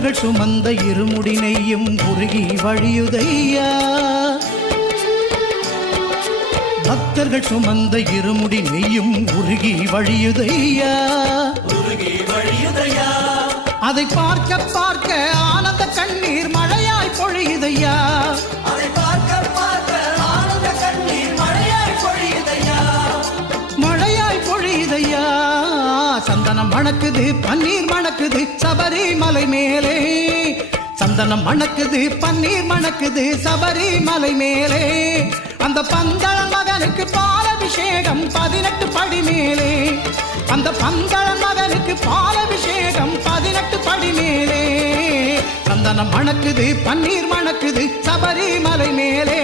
பக்தர்கள் சுமந்த இருமுடி நெய்யும் உருகி வழியுதையா. பக்தர்கள் சுமந்த இருமுடி நெய்யும் உருகி வழியுதையா. அதை பார்க்க பார்க்க ஆனந்த கண்ணீர் மழையாய் பொழியுதையா. மழையாய் பொழியுதையா. சந்தனம் மணக்குது பன்னீர் மணக்குது சபரிமலை மேலே. சந்தனம் மணக்குது பன்னீர் மணக்குது சபரிமலை மேலே. அந்த பந்தளன் மகனுக்கு பாலபிஷேகம் 18 படி மேலே. அந்த பந்தளன் மகனுக்கு பாலபிஷேகம் 18 படி மேலே. சந்தனம் மணக்குது பன்னீர் மணக்குது சபரிமலை மேலே.